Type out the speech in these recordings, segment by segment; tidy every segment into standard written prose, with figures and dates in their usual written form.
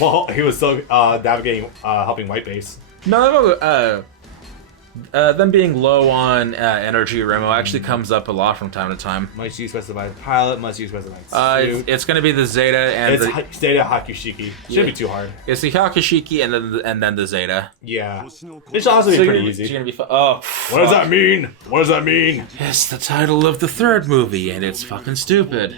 Well, he was still navigating, helping White Base. No, them being low on energy Remo actually comes up a lot from time to time. Must use specified pilot, must use specified suit. It's going to be the Zeta and it's Zeta Hakushiki. Shouldn't be too hard. It's the Hakushiki and then the Zeta. Yeah. It should also be pretty easy. You're gonna be oh, what does that mean? What does that mean? It's the title of the third movie, and it's fucking stupid.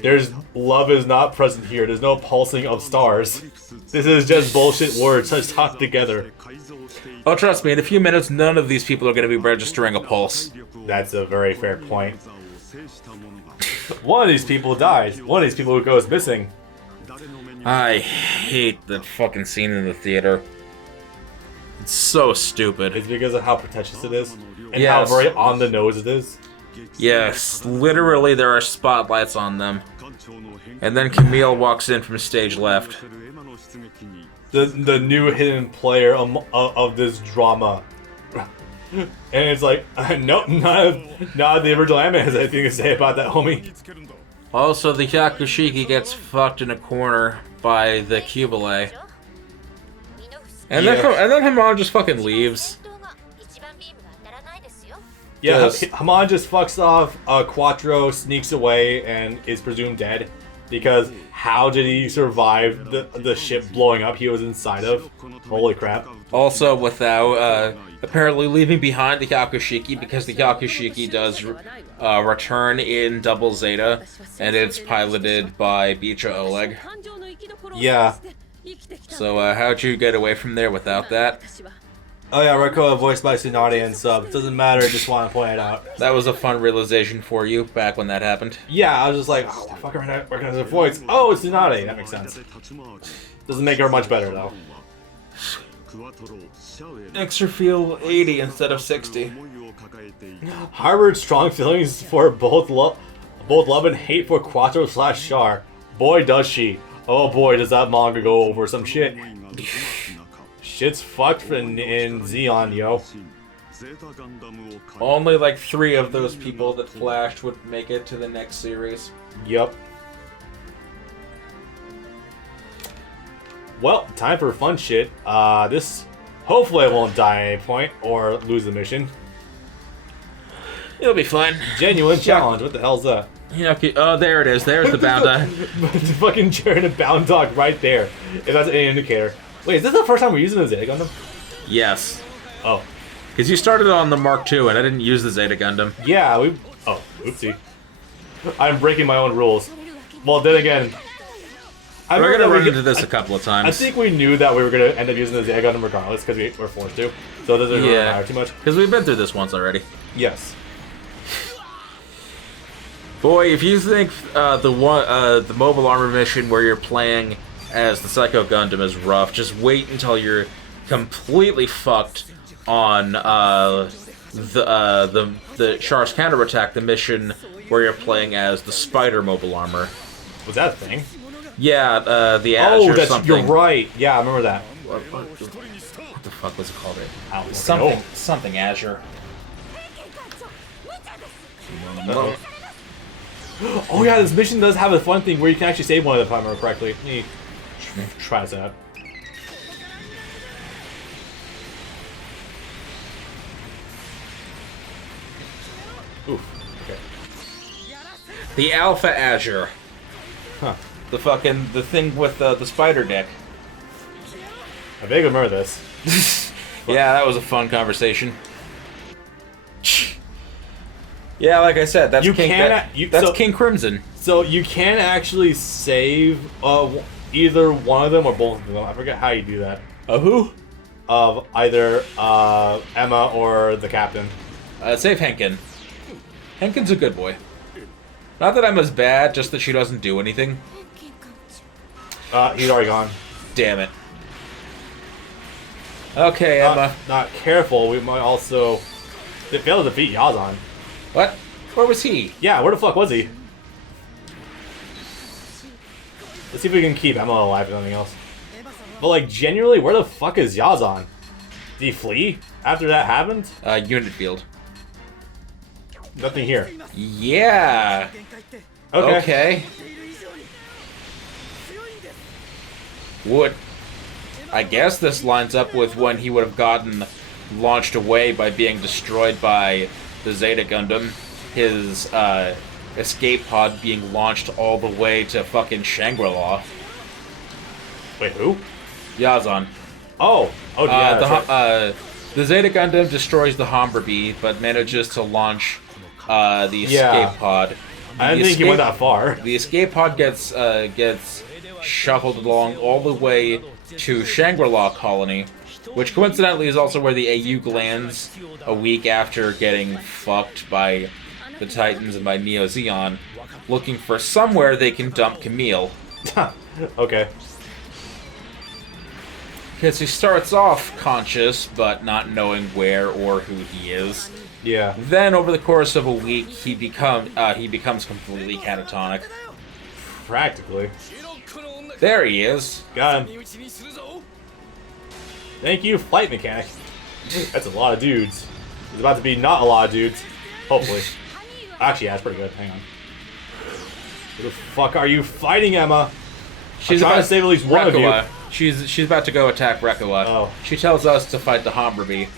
There's love is not present here. There's no pulsing of stars. This is just bullshit words just talked together. Oh, trust me, in a few minutes, none of these people are going to be registering a pulse. That's a very fair point. One of these people dies. One of these people goes missing. I hate that fucking scene in the theater. It's so stupid. It's because of how pretentious it is. And how very on the nose it is. Yes, literally there are spotlights on them. And then Kamille walks in from stage left. The new hidden player of this drama. And it's like, nope, none of the original anime has anything to say about that, homie. Also, the Yakushiki gets fucked in a corner by the Cubile. And then Hamon just fucking leaves. Yeah, Hamon just fucks off, Quattro sneaks away and is presumed dead. Because how did he survive the ship blowing up he was inside of? Holy crap. Also, without apparently leaving behind the Yakushiki, because the Yakushiki does return in Double Zeta, and it's piloted by Bicha Oleg. Yeah. So, how'd you get away from there without that? Oh yeah, Rekoa voiced by Tsunade and sub. Doesn't matter, just want to point it out. That was a fun realization for you back when that happened. Yeah, I was just like, oh, fuck, I recognize the voice. Oh, it's Tsunade. That makes sense. Doesn't make her much better though. Makes her feel 80 instead of 60. Harbored strong feelings for both love and hate for Quattro / Char. Boy, does she. Oh boy, does that manga go over some shit. Shit's fucked in Zeon, yo. Only like 3 of those people that flashed would make it to the next series. Yup. Well, time for fun shit. This hopefully I won't die at any point or lose the mission. It'll be fine. Genuine challenge. What the hell's that? Yeah, okay. Oh, there it is. There's the bound dog. The fucking Jared and bound dog right there. If that's any indicator. Wait, is this the first time we're using the Zeta Gundam? Yes. Oh. Because you started on the Mark II, and I didn't use the Zeta Gundam. Yeah, we... Oh, oopsie. I'm breaking my own rules. Well, then again... We're going to run into this a couple of times. I think we knew that we were going to end up using the Zeta Gundam regardless, because we were forced to. So it doesn't really matter too much. Because we've been through this once already. Yes. Boy, if you think the mobile armor mission where you're playing as the Psycho Gundam is rough, just wait until you're completely fucked on the Char's counterattack, the mission where you're playing as the Spider mobile armor. Was that a thing? Yeah, the Azure something. You're right. Yeah, I remember that. What the fuck was it called? Something Azure. No. Oh yeah, this mission does have a fun thing where you can actually save one of them if I remember correctly. Let me try this out. Oof. Okay. The Alpha Azure. Huh. The thing with the spider dick. I vaguely remember this. Yeah, that was a fun conversation. Yeah, like I said, that's King Crimson. So you can actually save either one of them or both of them. I forget how you do that. Of who? Of either Emma or the captain. Save Henkin. Henkin's a good boy. Not that Emma's bad, just that she doesn't do anything. He's already gone. Damn it. Okay, Emma. Not careful. We might also... They failed to defeat Yazan. What? Where was he? Yeah, where the fuck was he? Let's see if we can keep Emma alive if nothing else. But like, genuinely, where the fuck is Yazan? Did he flee after that happened? Unit field. Nothing here. Yeah. Okay. would... I guess this lines up with when he would have gotten launched away by being destroyed by the Zeta Gundam. His escape pod being launched all the way to fucking Shangri-La. Wait, who? Yazan. Oh, yeah. That's right. The Zeta Gundam destroys the Humberby, but manages to launch the escape pod. I didn't think he went that far. The escape pod gets shuffled along all the way to Shangri-La Colony, which coincidentally is also where the AU lands a week after getting fucked by the Titans and by Neo Zeon, looking for somewhere they can dump Kamille. Okay. Because he starts off conscious, but not knowing where or who he is. Yeah. Then, over the course of a week, he becomes completely catatonic. Practically. There he is. Got him. Thank you, flight mechanic. That's a lot of dudes. There's about to be not a lot of dudes. Hopefully. Actually, yeah, that's pretty good. Hang on. Who the fuck are you fighting, Emma? She's trying to save at least one of you. She's about to go attack Rekoa. Oh. She tells us to fight the Humberby,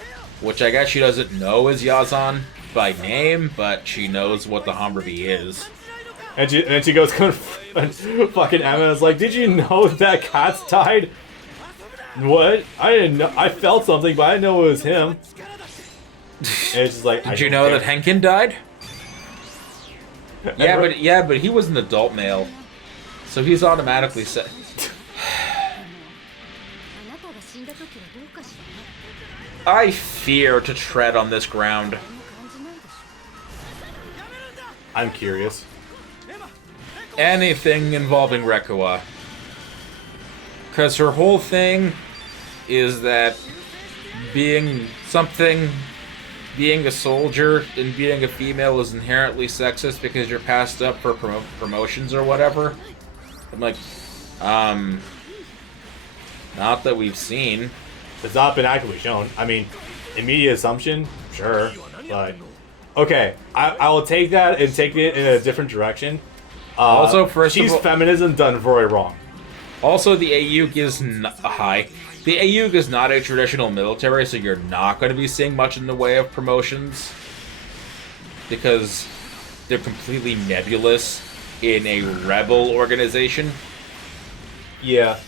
which I guess she doesn't know is Yazan by name, but she knows what the Humberby is. And she goes, fucking Emma is like, did you know that Katz died? What? I didn't know. I felt something, but I didn't know it was him. And it's just like, did you know that Henkin died? Yeah, but he was an adult male, so he's automatically set. I fear to tread on this ground. I'm curious. Anything involving Rekoa. Because her whole thing is that being a soldier and being a female is inherently sexist because you're passed up for promotions or whatever. I'm like, not that we've seen. It's not been actively shown. I mean, immediate assumption, sure, but okay, I will take that and take it in a different direction. Also, she's feminism done very wrong. Also, the AUG is The AUG is not a traditional military, so you're not going to be seeing much in the way of promotions because they're completely nebulous in a rebel organization. Yeah.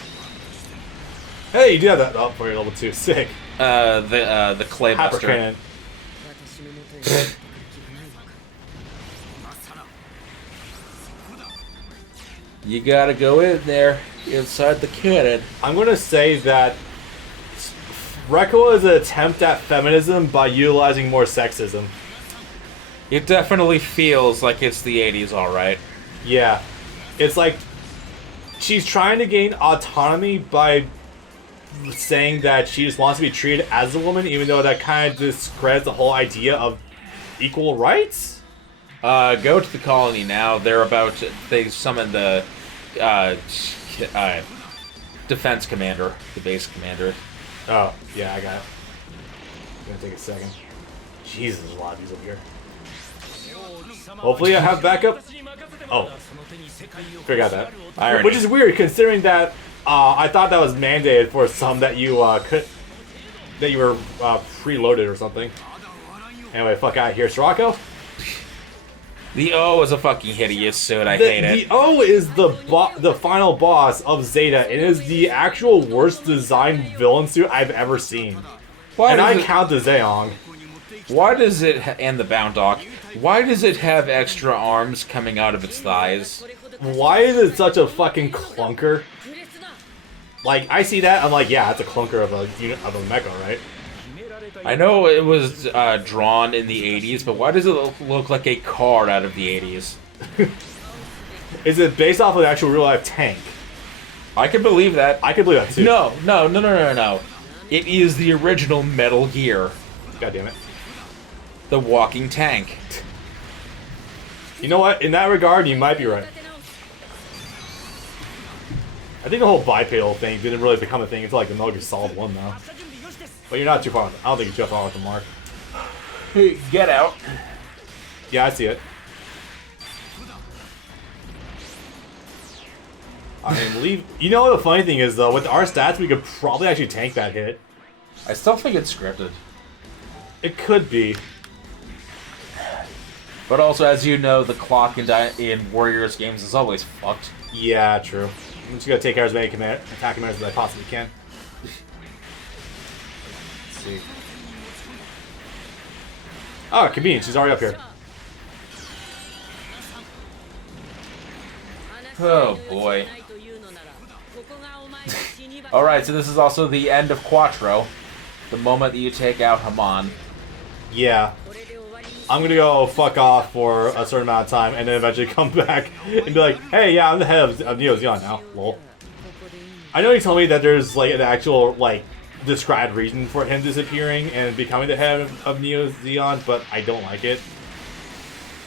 Hey, you do have that up for your level 2. Sick. The clay buster. Cannon. You gotta go in there, inside the cannon. I'm gonna say that Rekoa is an attempt at feminism by utilizing more sexism. It definitely feels like it's the 80s, alright. Yeah. It's like she's trying to gain autonomy by saying that she just wants to be treated as a woman, even though that kind of discredits the whole idea of equal rights. Go to the colony now. They summoned the defense commander, the base commander. Oh, yeah, I got it. It's gonna take a second. Jesus, there's a lot of these over here. Hopefully I have backup. Oh, forgot that. Irony. Which is weird, considering that I thought that was mandated for some that you were preloaded or something. Anyway, fuck out of here, Sirocco. The O is a fucking hideous suit. I hate it. The O is the final boss of Zeta. It is the actual worst designed villain suit I've ever seen. I count the Zeong. Why does it and the Bound Dog? Why does it have extra arms coming out of its thighs? Why is it such a fucking clunker? Like, I see that, I'm like, yeah, it's a clunker of a mecha, right? I know it was drawn in the 80s, but why does it look like a car out of the 80s? Is it based off of an actual real-life tank? I can believe that. I can believe that, too. No. It is the original Metal Gear. God damn it. The walking tank. You know what? In that regard, you might be right. I think the whole bipedal thing didn't really become a thing until like the Metal Gear Solid 1, though. But you're not too far. I don't think you're too far off the mark. Hey, get out. Yeah, I see it. I mean, leave. You know what the funny thing is though, with our stats, we could probably actually tank that hit. I still think it's scripted. It could be. But also, as you know, the clock in Warriors games is always fucked. Yeah, true. I'm just gonna take care of as many attack commands as I possibly can. Let's see. Oh, Kamille, she's already up here. Oh boy. Alright, so this is also the end of Quattro. The moment that you take out Haman. Yeah. I'm gonna go fuck off for a certain amount of time and then eventually come back and be like, hey, yeah, I'm the head of Neo Zeon now. Lol. I know you told me that there's like an actual, like, described reason for him disappearing and becoming the head of Neo Zeon, but I don't like it.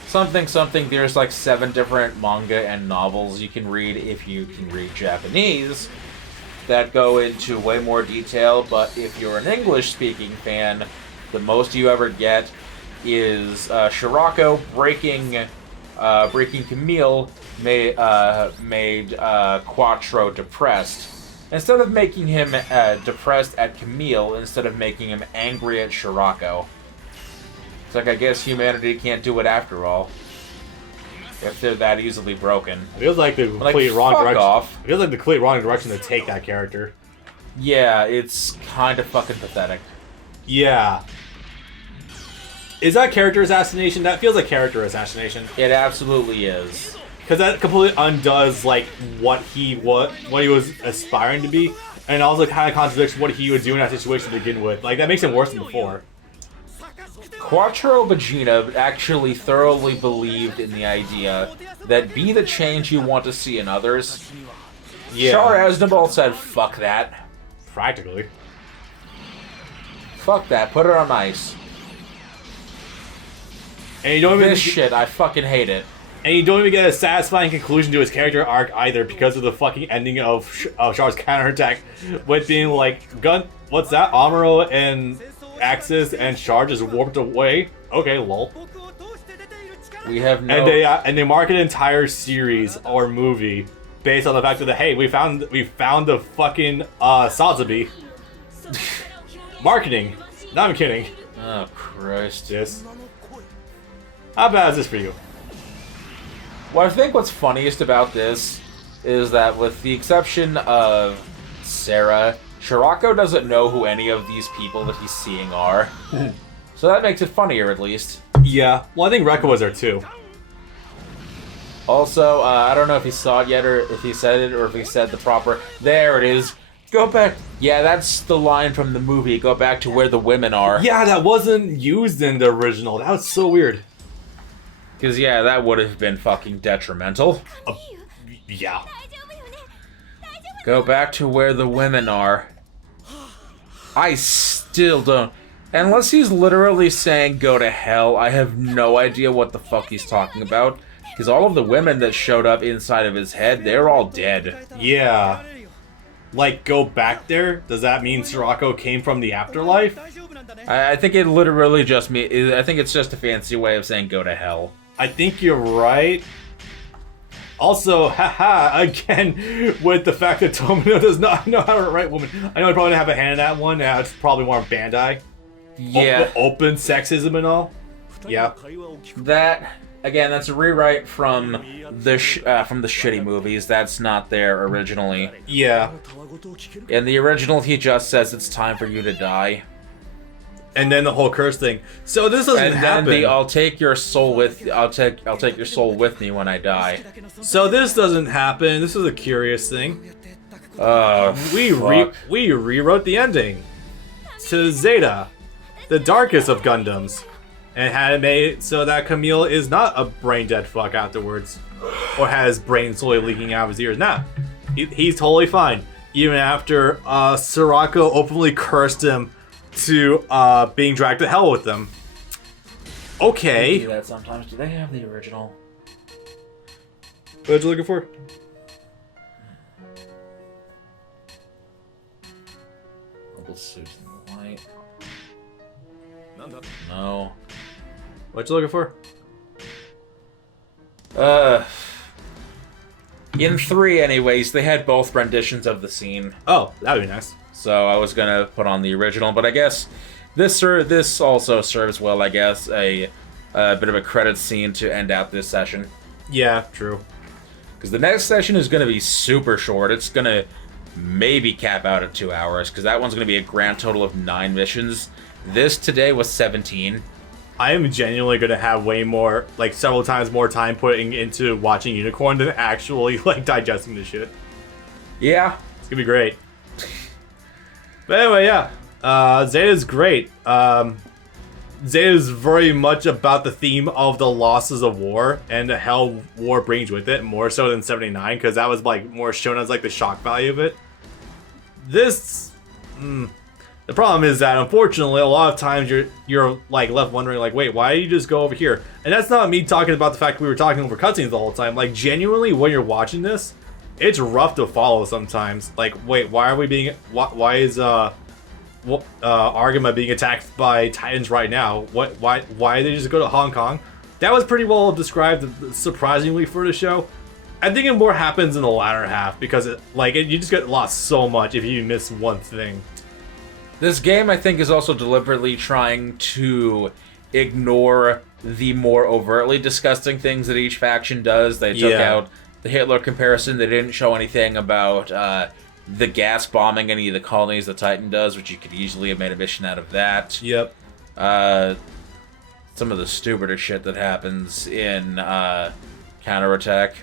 Something, there's like 7 different manga and novels you can read if you can read Japanese that go into way more detail, but if you're an English-speaking fan, the most you ever get is Shirako breaking Kamille made Quattro depressed. Instead of making him depressed at Kamille, instead of making him angry at Shirako. It's like, I guess humanity can't do it after all. If they're that easily broken. It feels like the complete wrong direction. Off. It feels like the complete wrong direction to take that character. Yeah, it's kind of fucking pathetic. Yeah. Is that character assassination? That feels like character assassination. It absolutely is. Because that completely undoes like what he was aspiring to be, and also kind of contradicts what he was doing in that situation to begin with. Like that makes him worse than before. Quattro Vegeta actually thoroughly believed in the idea that be the change you want to see in others. Yeah. Char Aznavour said, "Fuck that." Practically. Fuck that. Put it on ice. And you don't even this shit. I fucking hate it. And you don't even get a satisfying conclusion to his character arc either because of the fucking ending of Char's counterattack with being like, what's that? Amuro and Axis and Char just warped away? Okay, lol. We have no... And they mark an entire series or movie based on the fact that, hey, we found the fucking Sazabi. Marketing. Not even kidding. Oh, Christ. Yes. How bad is this for you? Well, I think what's funniest about this is that with the exception of Sarah, Shirako doesn't know who any of these people that he's seeing are. So that makes it funnier, at least. Yeah. Well, I think Rekka was there, too. Also, I don't know if he saw it yet, or if he said it, or if he said the proper... There it is. Go back. Yeah, that's the line from the movie. Go back to where the women are. Yeah, that wasn't used in the original. That was so weird. Because, yeah, that would have been fucking detrimental. Yeah. Go back to where the women are. I still don't... Unless he's literally saying go to hell, I have no idea what the fuck he's talking about. Because all of the women that showed up inside of his head, they're all dead. Yeah. Like, go back there? Does that mean Shirako came from the afterlife? I think it literally just means... I think it's just a fancy way of saying go to hell. I think you're right. Also, haha, again, with the fact that Tomino does not know how to write woman. I know I probably didn't have a hand in that one. Now it's probably more Bandai. Yeah. Open sexism and all. Yeah. That, again, that's a rewrite from the shitty movies. That's not there originally. Yeah. In the original, he just says it's time for you to die. And then the whole curse thing. So this doesn't happen. And then I'll take your soul with I'll take your soul with me when I die. So this doesn't happen. This is a curious thing. We rewrote the ending to Zeta, the darkest of Gundams, and had it made so that Kamille is not a brain dead fuck afterwards, or has brain slowly leaking out of his ears. Nah, he's totally fine. Even after Sirocco openly cursed him to being dragged to hell with them. Okay. They do that sometimes. Do they have the original? What are you looking for? Little suits in the light. No. What you looking for? In 3, anyways, they had both renditions of the scene. Oh, that'd be nice. So I was gonna put on the original, but I guess this also serves well. I guess a bit of a credit scene to end out this session. Yeah, true. Because the next session is gonna be super short. It's gonna maybe cap out at 2 hours. Because that one's gonna be a grand total of 9 missions. This today was 17. I am genuinely going to have way more, like, several times more time putting into watching Unicorn than actually, like, digesting this shit. Yeah. It's going to be great. But anyway, yeah. Zeta's great. Zeta's very much about the theme of the losses of war and the hell war brings with it, more so than 79, because that was, like, more shown as, like, the shock value of it. This... The problem is that, unfortunately, a lot of times you're like left wondering, like, wait, why did you just go over here? And that's not me talking about the fact we were talking over cutscenes the whole time. Like, genuinely, when you're watching this, it's rough to follow sometimes. Like, wait, why are we being... Why is Argama being attacked by Titans right now? Why did they just go to Hong Kong? That was pretty well described, surprisingly, for the show. I think it more happens in the latter half because you just get lost so much if you miss one thing. This game, I think, is also deliberately trying to ignore the more overtly disgusting things that each faction does. They took out the Hitler comparison. They didn't show anything about the gas bombing any of the colonies that Titan does, which you could easily have made a mission out of that. Yep. Some of the stupider shit that happens in Counterattack,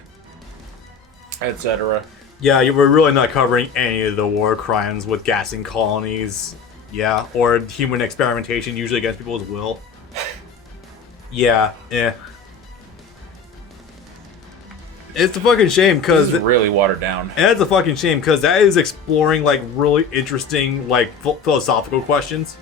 etc. Yeah, we're really not covering any of the war crimes with gassing colonies. Yeah, or human experimentation, usually against people's will. Yeah. It's a fucking shame, because... This is really watered down. And it's a fucking shame, because that is exploring, like, really interesting, like, philosophical questions.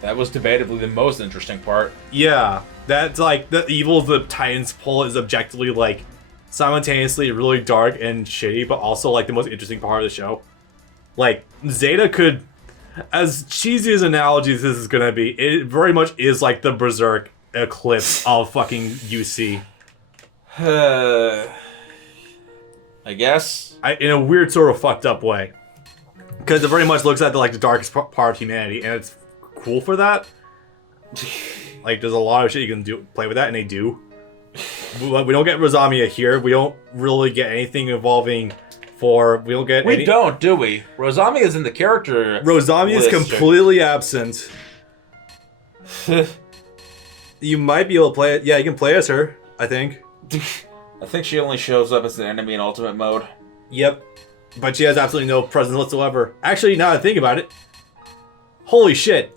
That was debatably the most interesting part. Yeah. That's, like, the evils the Titans pull is objectively, like, simultaneously really dark and shitty, but also, like, the most interesting part of the show. Like, Zeta could... As cheesy as analogies this is gonna be, it very much is like the Berserk eclipse of fucking UC. I guess? In a weird sort of fucked up way. Because it very much looks at the darkest part of humanity, and it's cool for that. Like, there's a lot of shit you can play with that, and they do. We don't get Rosamia here. We don't really get anything involving... We don't, do we? Rosamia is in the character. Rosamia is completely absent. You might be able to play it. Yeah, you can play as her, I think. I think she only shows up as an enemy in ultimate mode. Yep. But she has absolutely no presence whatsoever. Actually, now that I think about it, holy shit.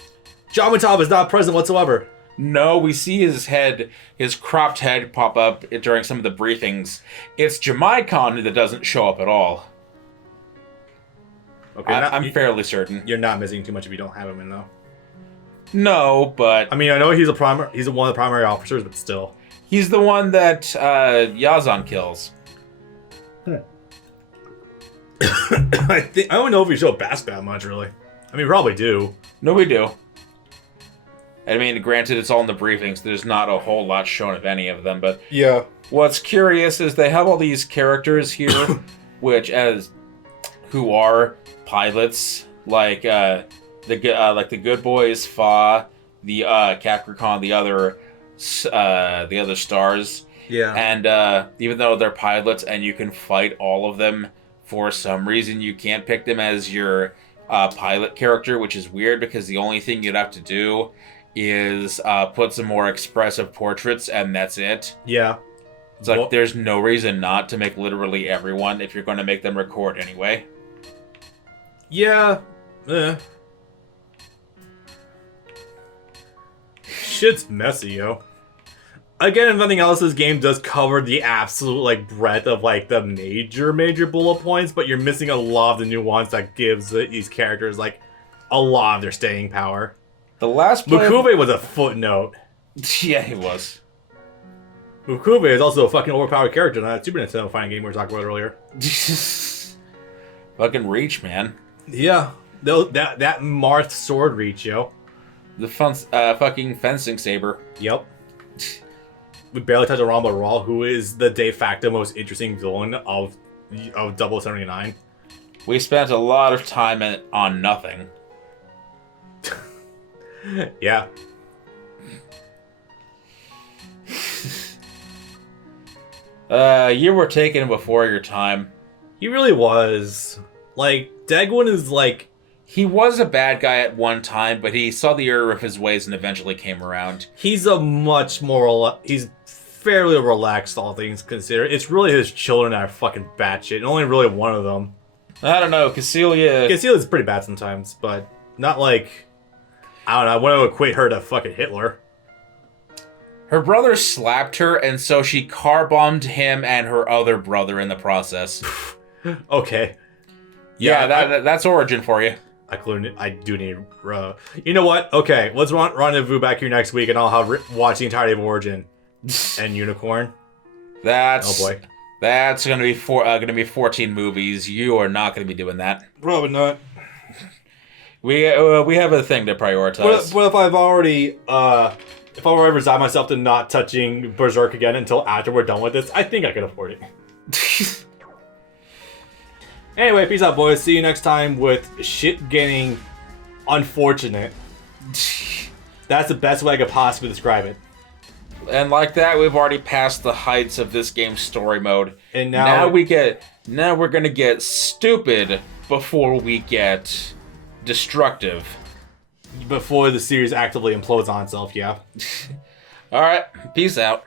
Jamatov is not present whatsoever. No, we see his cropped head pop up during some of the briefings. It's Jamaicon that doesn't show up at all. Okay, I'm fairly certain. You're not missing too much if you don't have him in, though. No, but... I mean, I know he's one of the primary officers, but still. He's the one that Yazan kills. I don't know if we show Bask that much, really. I mean, we probably do. No, we do. I mean, granted, it's all in the briefings. There's not a whole lot shown of any of them, but yeah. What's curious is they have all these characters here, who are pilots, like the Good Boys, Fa, the Capricorn, the other stars. Yeah. And even though they're pilots and you can fight all of them, for some reason you can't pick them as your pilot character, which is weird because the only thing you'd have to do is put some more expressive portraits, and that's it. Yeah. It's like, there's no reason not to make literally everyone if you're going to make them record anyway. Yeah. Shit's messy, yo. Again, if nothing else, this game does cover the absolute, breadth of, the major bullet points, but you're missing a lot of the nuance that gives these characters, a lot of their staying power. The last Mukube was a footnote. Yeah, he was. Mukube is also a fucking overpowered character in that Super Nintendo fighting game we were talking about earlier. Fucking reach, man. Yeah. That Marth sword reach, yo. The fucking fencing saber. Yep. We barely touched on Ramba Raw, who is the de facto most interesting villain of of 0079. We spent a lot of time on nothing. Yeah. You were taken before your time. He really was. Like, Degwin is like... He was a bad guy at one time, but he saw the error of his ways and eventually came around. He's a much more... He's fairly relaxed, all things considered. It's really his children that are fucking batshit, and only really one of them. I don't know, Cecilia... Cecilia's pretty bad sometimes, but not like... I don't know, I want to equate her to fucking Hitler. Her brother slapped her, and so she car-bombed him and her other brother in the process. Okay. Yeah, that's Origin for you. I do need... you know what? Okay, let's rendezvous back here next week, and I'll watch the entirety of Origin and Unicorn. That's... Oh boy. That's gonna be 14 movies. You are not gonna be doing that. Probably not. We have a thing to prioritize. What if I've already resigned myself to not touching Berserk again until after we're done with this? I think I can afford it. Anyway, peace out, boys. See you next time with shit getting unfortunate. That's the best way I could possibly describe it. And like that, we've already passed the heights of this game's story mode. And now we're gonna get stupid before we get destructive. Before the series actively implodes on itself, yeah. Alright, peace out.